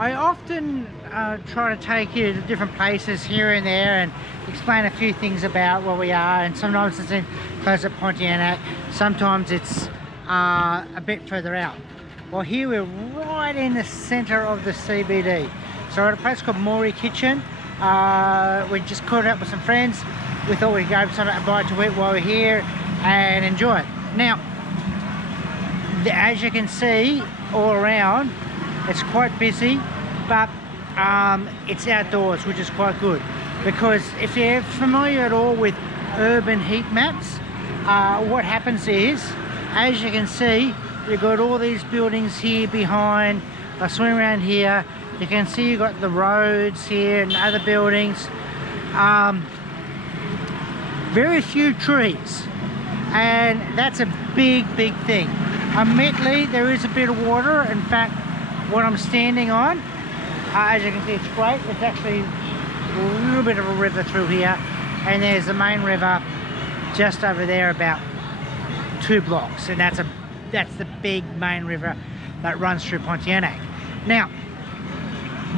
I often try to take you to different places here and there and explain a few things about where we are, and sometimes it's in close at Pontianak, sometimes it's a bit further out. Well, here we're right in the center of the CBD. So we're at a place called Myori Kitchen. We just caught up with some friends. We thought we'd grab something to bite to eat while we're here and enjoy it. Now, as you can see all around, it's quite busy, but it's outdoors, which is quite good. Because if you're familiar at all with urban heat maps, what happens is, as you can see, you've got all these buildings here behind. I swing around here, you can see you've got the roads here and other buildings. Very few trees, and that's a big thing. Admittedly, there is a bit of water. In fact, what I'm standing on, as you can see, it's great. It's actually a little bit of a river through here, and there's the main river just over there, about 2 blocks, and that's the big main river that runs through Pontianak. Now,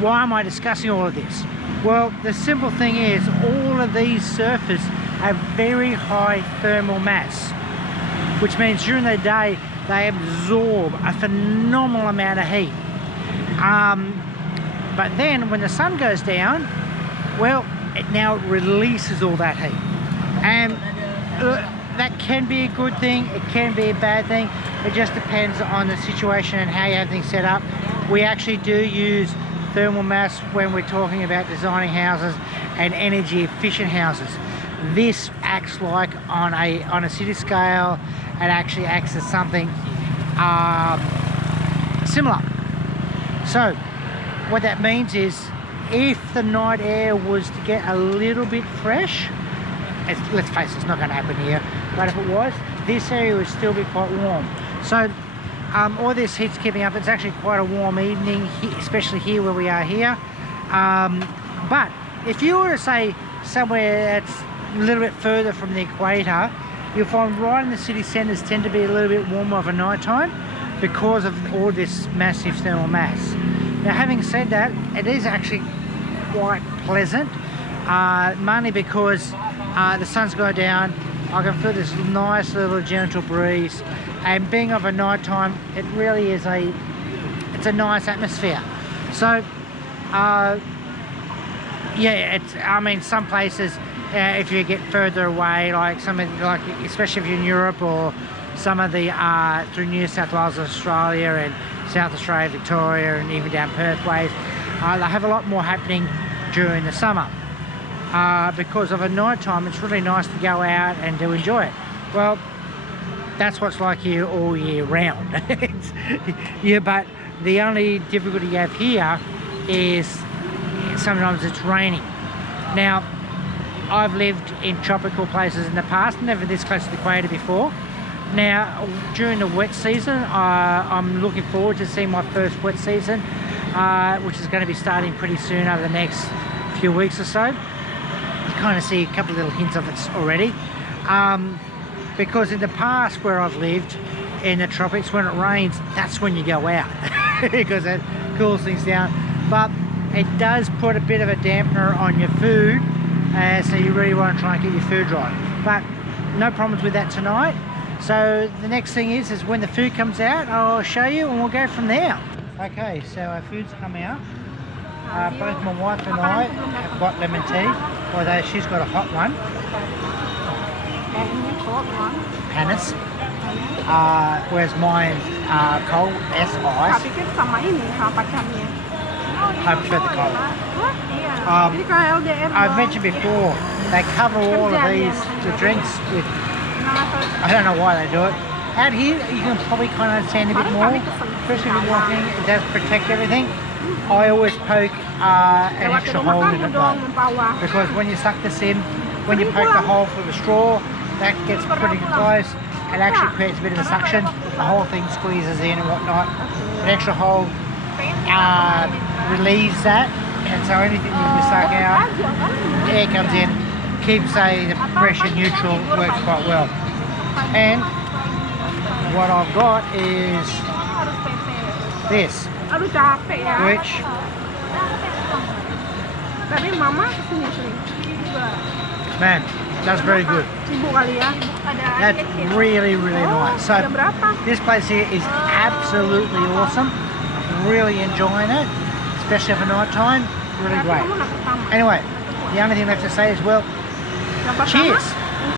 why am I discussing all of this? Well, the simple thing is, all of these surfers have very high thermal mass, which means during the day they absorb a phenomenal amount of heat. But then when the sun goes down, well, it now releases all that heat. And that can be a good thing, it can be a bad thing. It just depends on the situation and how you have things set up. We actually do use thermal mass when we're talking about designing houses and energy efficient houses. This acts like on a city scale, it actually acts as something similar. So what that means is, if the night air was to get a little bit fresh, let's face it, it's not going to happen here, but if it was, this area would still be quite warm. So all this heat's keeping up. It's actually quite a warm evening, especially here where we are here. But if you were to say somewhere that's a little bit further from the equator, you'll find right in the city centres tend to be a little bit warmer of a night time because of all this massive thermal mass. Now, having said that, it is actually quite pleasant, mainly because the sun's going down. I can feel this nice little gentle breeze, and being of a night time, it really is it's a nice atmosphere. So yeah, I mean, some places, if you get further away, like especially if you're in Europe, or some of the through New South Wales, Australia, and South Australia, Victoria, and even down Perth ways, they have a lot more happening during the summer. Because of a night time, it's really nice to go out and to enjoy it. Well, that's what's like here all year round. Yeah, but the only difficulty you have here is sometimes it's raining. Now, I've lived in tropical places in the past, never this close to the equator before. Now, during the wet season, I'm looking forward to seeing my first wet season, which is going to be starting pretty soon over the next few weeks or so. You kind of see a couple of little hints of it already. Because in the past where I've lived in the tropics, when it rains, that's when you go out because it cools things down. But it does put a bit of a dampener on your food, so you really want to try and get your food right. But no problems with that tonight. So the next thing is when the food comes out, I'll show you and we'll go from there. Okay, so our food's come out. Both my wife and I have got lemon tea, although she's got a hot one. Panis. Whereas mine cold, ice. I prefer the cold. I've mentioned before, they cover all of the drinks with, I don't know why they do it. Out here, you can probably kind of understand a bit more, especially if you're walking, it does protect everything. I always poke an extra hole in it though, because when you suck this in, when you poke the hole with a straw, that gets pretty close. It actually creates a bit of a suction. The whole thing squeezes in and whatnot. An extra hole relieves that, and so anything you can suck out, air comes in, keeps the pressure neutral, works quite well. And what I've got is this. Aduh capek ya. Which, Tapi mama kesini sering. man, that's very good. Sibuk kali ya. That's really, really nice. So, Jam berapa? this place here is absolutely awesome. Really enjoying it, especially for night time. Really Berarti great. kamu anak pertama. Anyway, the only thing left to say is, well, Yang pertama, cheers.